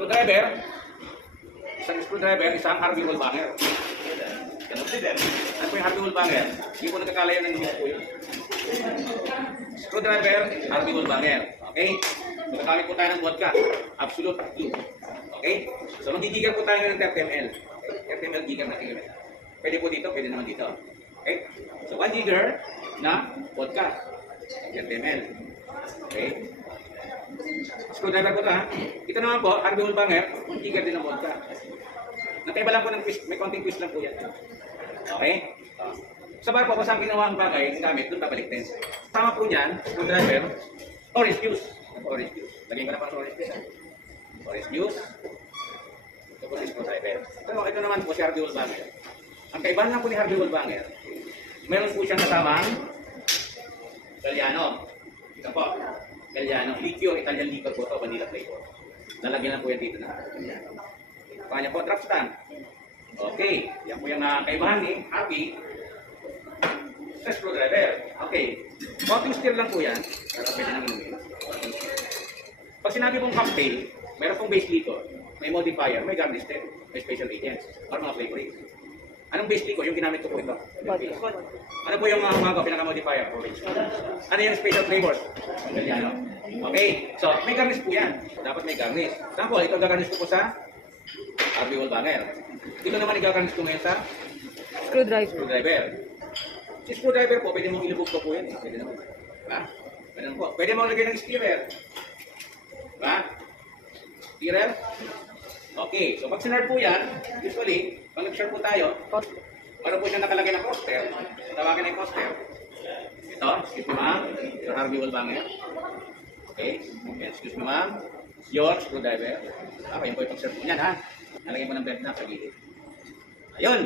Screwdriver, isang screwdriver, isang RB ball banger. Ano po yung RB ball banger? Hindi po nagkakalayan ng mga po yun. Screwdriver, RB ball banger. Okay? Magagamit po tayo ng vodka. Absolute blue. Okay? So magigigan po tayo ng 30 ml. 30 ml gigan na tingin. Pwede po dito, pwede naman dito. Okay? So 1 giger na vodka. 30 ml. Okay? Screwdriver po ito ha. Ito naman po, RB ball banger, gigan din ng vodka. Nataiba lang po ng twist, may konting twist lang po yan. Okay? Sa bar po, kung saan ginawa ang bagay, ang gamit, doon babalik din. Tama po niyan, screwdriver, orange juice. Orange juice. Lagyan ko na pa sa orange juice. Orange juice. Ito po si screwdriver. Ito naman po si RB ball banger. Ang kaibahan lang po ni RB ball banger, meron po siyang kasamang Galliano. Ito po. Galliano. Liquor. Italian liquor po ito. Vanilla flavor. Lalagyan lang po yan dito na Galliano. Kanya po, drop stand. Okay. Yan po yung kaibahan ni RB sa screwdriver. Okay. Coating stir lang po yan. Para pwede nang inumin. Pag sinabi pong cocktail, meron pong base liquor, may modifier, may garnish din, may special agents, or mga flavorings. Anong base liquor? Yung ginamit ko po ito. Ano po yung mga pinaka-modifier? Ano yung special flavors? Galliano. Okay. So, may garnish po yan. Dapat may garnish. Sample, ito gagarnish ko po sa RB ball banger. Ito naman i-garnish ko ngayon sa screwdriver. Si screwdriver po, pwede mong ilubog ko po yan. Pwede naman. Diba? Pwede naman po. Pwede mong lagay ng stirrer. Diba? Stirrer. Okay. So, pag sinard po yan, usually, pag nag-share po tayo, meron po siya nakalagay na coaster. Tawagin na yung coaster. Ito, excuse me ma'am, your RB ball banger. Okay. Excuse me ma'am, your screwdriver. Yan po yung pag-share po niyan ha. Nalagay po ng belt na sa gilid. Ayun!